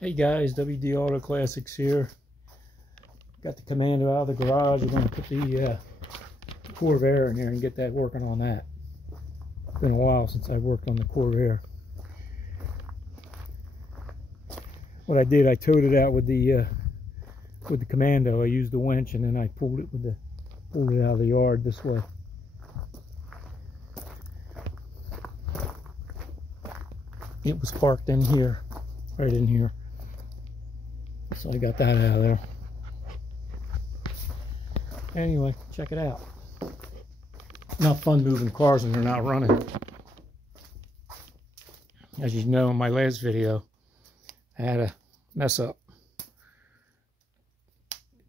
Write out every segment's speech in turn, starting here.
Hey guys, WD Auto Classics here. Got the Commando out of the garage. We're going to put the Corvair in here and get that working on that. It's been a while since I worked on the Corvair. What I did, I towed it out with the Commando. I used the winch and then I pulled it out of the yard this way. It was parked in here, right in here. So I got that out of there. Anyway, check it out. Not fun moving cars when they're not running. As you know, in my last video, I had a mess up.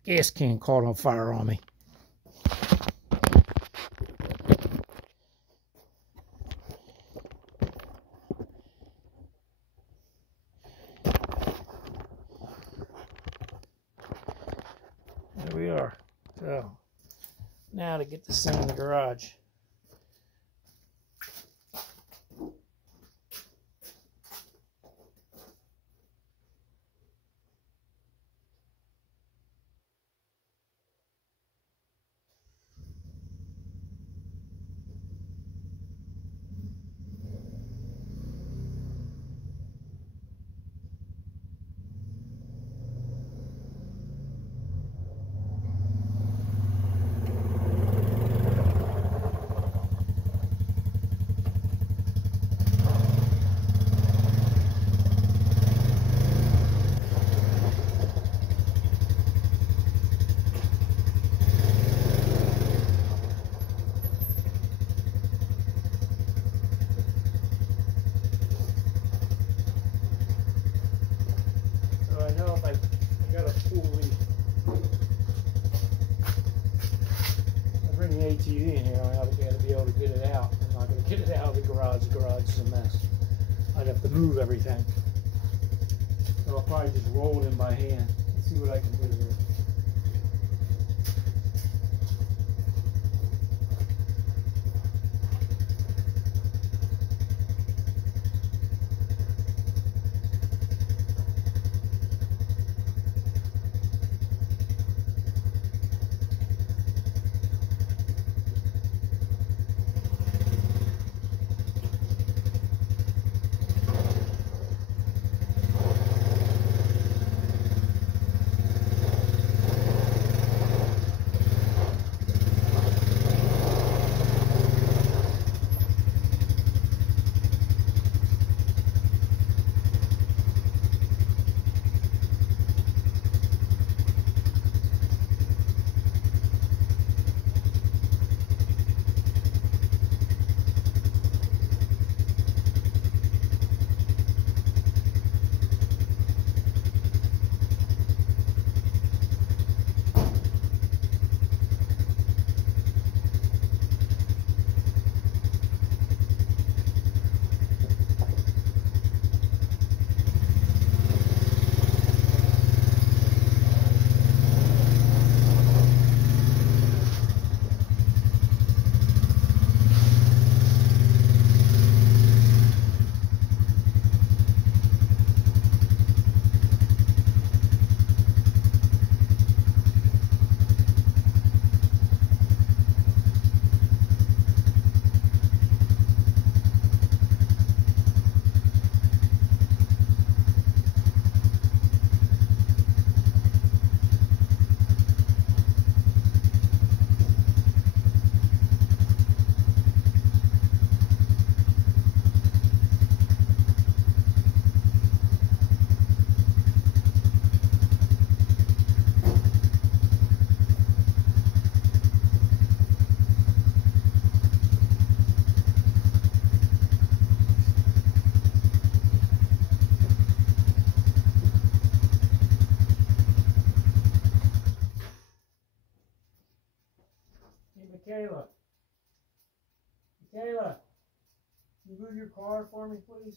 Gas can caught on fire on me. There we are. So now to get this thing in the garage. I know if I got to bring the ATV in here, I ought to be able to get it out. I'm not going to get it out of the garage. The garage is a mess. I'd have to move everything. So I'll probably just roll it in by hand and see what I can do here. Michaela, can you move your car for me, please?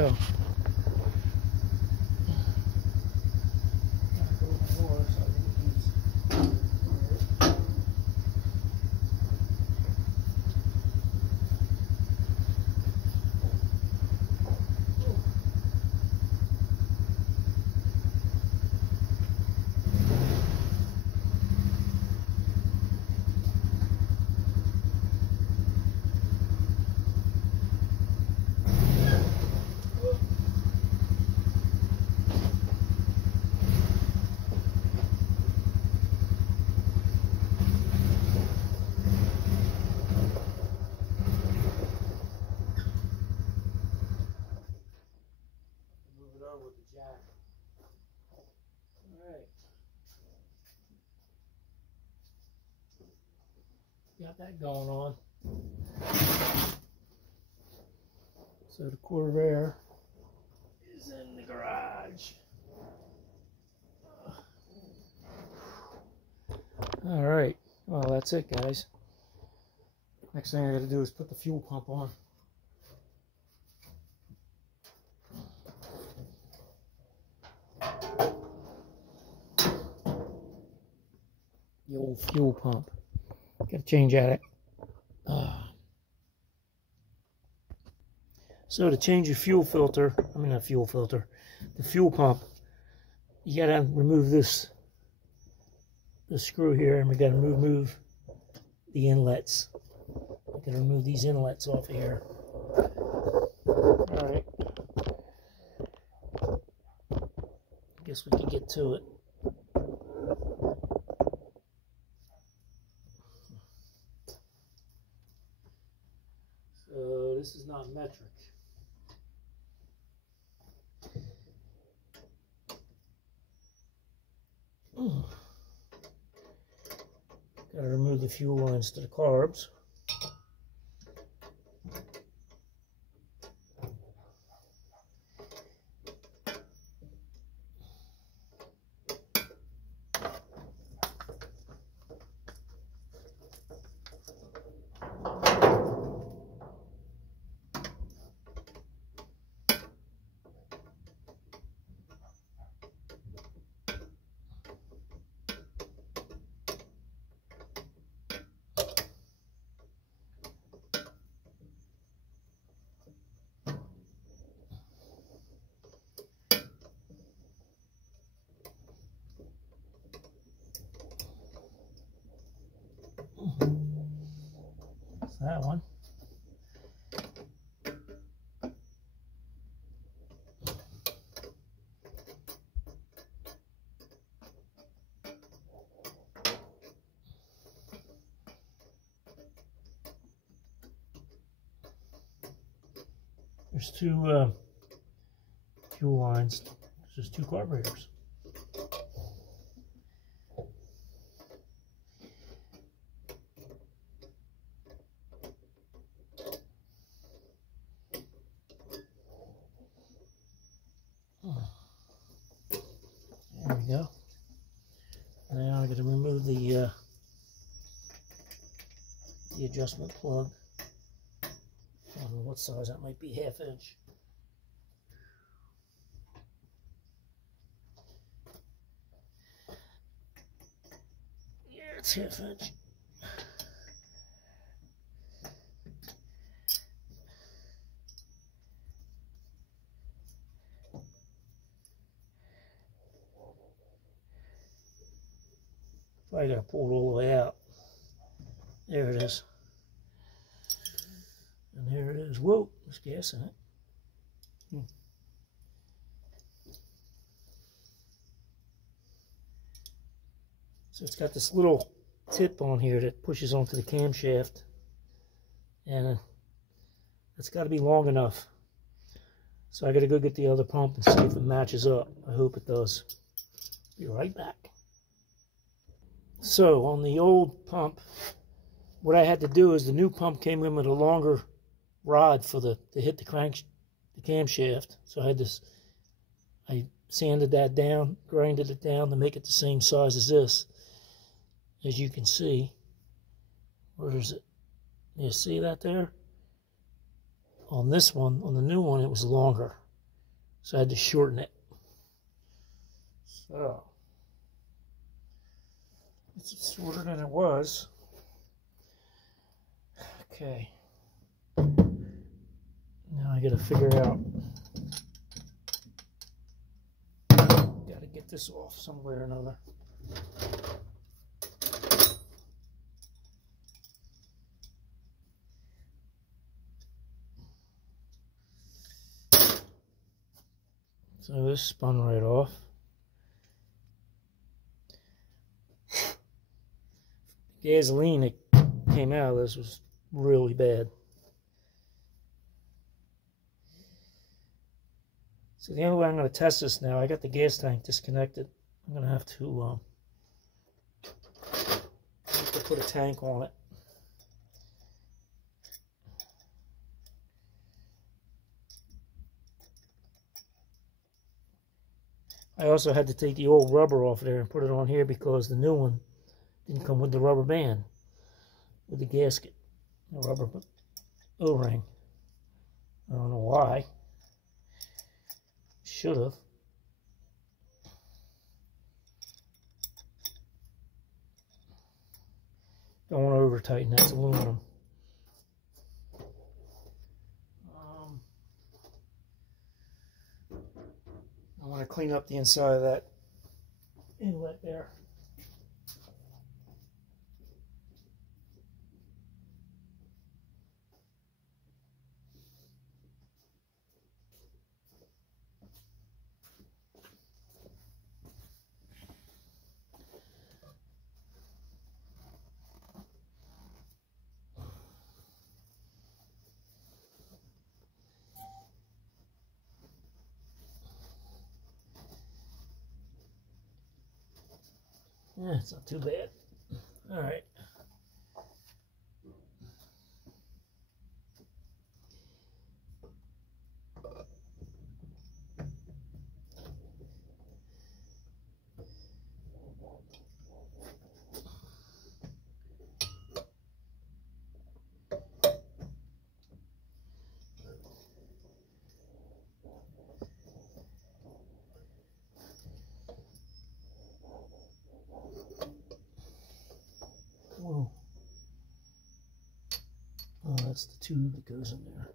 go. With the jack. All right. Got that going on. So the Corvair is in the garage. All right. Well, that's it, guys. Next thing I got to do is put the fuel pump on. The old fuel pump. Got to change at it. So to change your fuel filter, I mean not fuel filter, the fuel pump, you got to remove this screw here, and we got to move the inlets. We got to remove these inlets off of here. All right. I guess we can get to it. So this is not metric. Got to remove the fuel lines to the carbs. That's that one. There's two fuel lines. There's just two carburetors. There we go. Now I'm going to remove the adjustment plug. I don't know what size that might be, 1/2 inch. Yeah, it's 1/2 inch. I gotta pull it all the way out. There it is. And here it is. Whoa, there's gas in it. So it's got this little tip on here that pushes onto the camshaft, and it's got to be long enough. So I got to go get the other pump and see if it matches up. I hope it does. Be right back. So on the old pump, what I had to do is the new pump came in with a longer rod for to hit the camshaft. So I sanded that down, grinded it down to make it the same size as this. As you can see, where is it? You see that there? On this one, on the new one, it was longer. So I had to shorten it. So it's shorter than it was. Okay. Now I gotta figure out. Gotta get this off some way or another. So this spun right off. The gasoline that came out of this was really bad. So the only way I'm going to test this now, I got the gas tank disconnected. I'm going to have to put a tank on it. I also had to take the old rubber off there and put it on here because the new one didn't come with the rubber band, with the gasket, the rubber O-ring. I don't know why. Should have. Don't want to over tighten, that's aluminum. I want to clean up the inside of that inlet there. Yeah, it's not too bad. All right. Whoa. Oh, that's the tube that goes in there.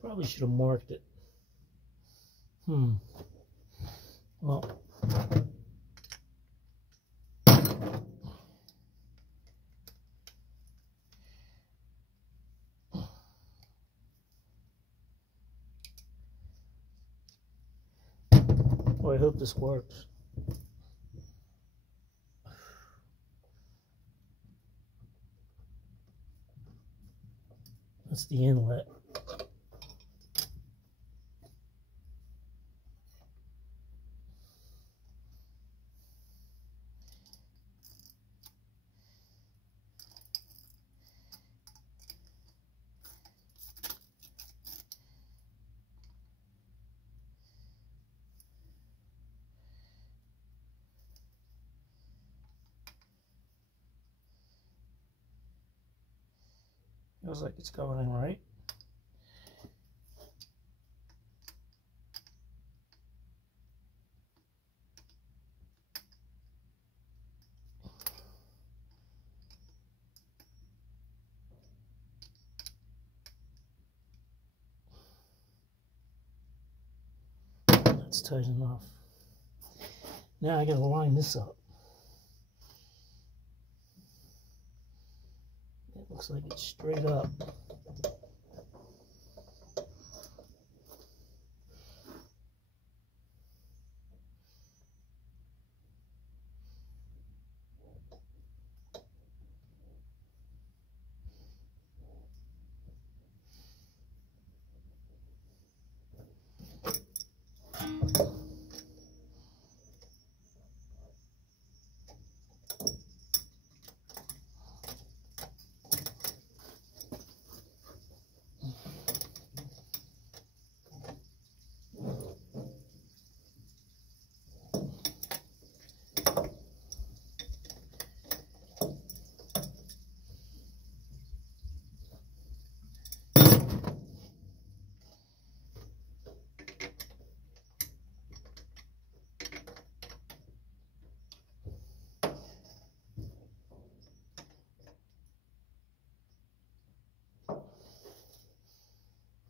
Probably should have marked it. Well. Well, I hope this works. That's the inlet. Feels like it's going in right. That's tight enough. Now I gotta line this up. It looks like it's straight up.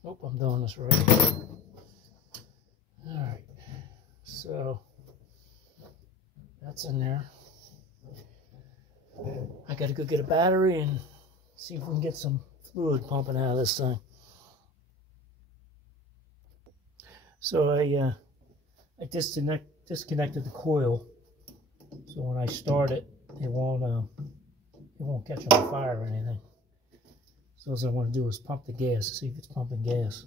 Hope I'm doing this right. Alright, so that's in there. I gotta go get a battery and see if we can get some fluid pumping out of this thing. So I disconnected the coil, so when I start it, it won't catch on fire or anything. So all I want to do is pump the gas, see if it's pumping gas.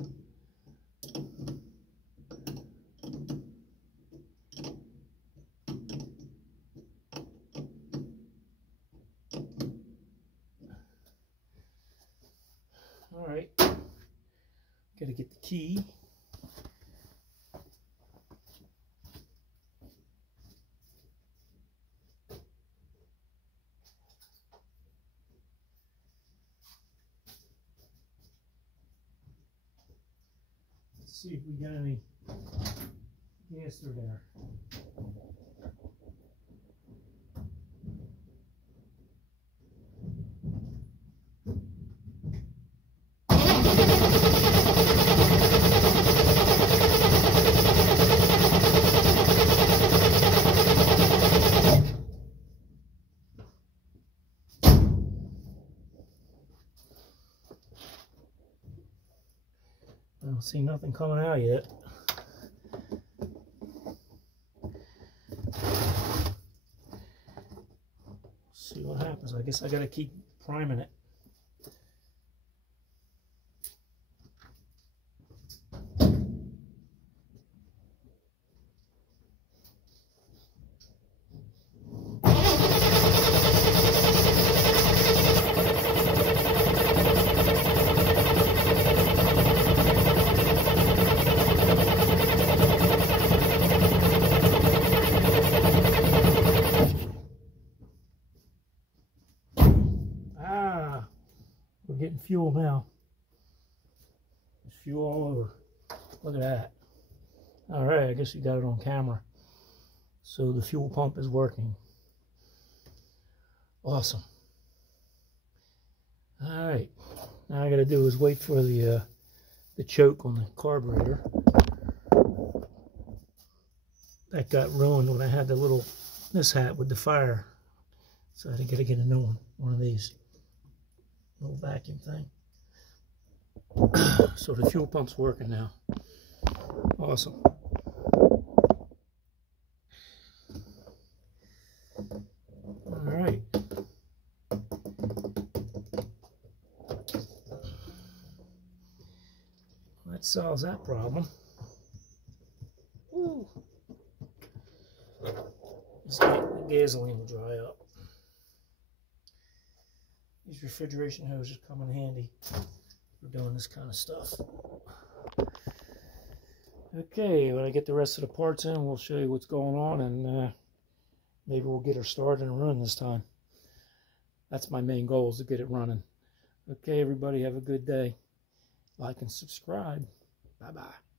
All right, gotta get the key. Let's see if we got any gas through there. I don't see nothing coming out yet. See what happens. I guess I gotta keep priming it. We're getting fuel now. There's fuel all over. Look at that. All right, I guess you got it on camera. So the fuel pump is working. Awesome. All right, now I got to do is wait for the choke on the carburetor. That got ruined when I had the little mishap with the fire. So I got to get a new one of these. Little vacuum thing. So the fuel pump's working now. Awesome. All right. That solves that problem. Woo. The gasoline will dry up. These refrigeration hoses come in handy for doing this kind of stuff. Okay, when I get the rest of the parts in, we'll show you what's going on, and maybe we'll get her started and running this time. That's my main goal, is to get it running. Okay, everybody, have a good day. Like and subscribe. Bye-bye.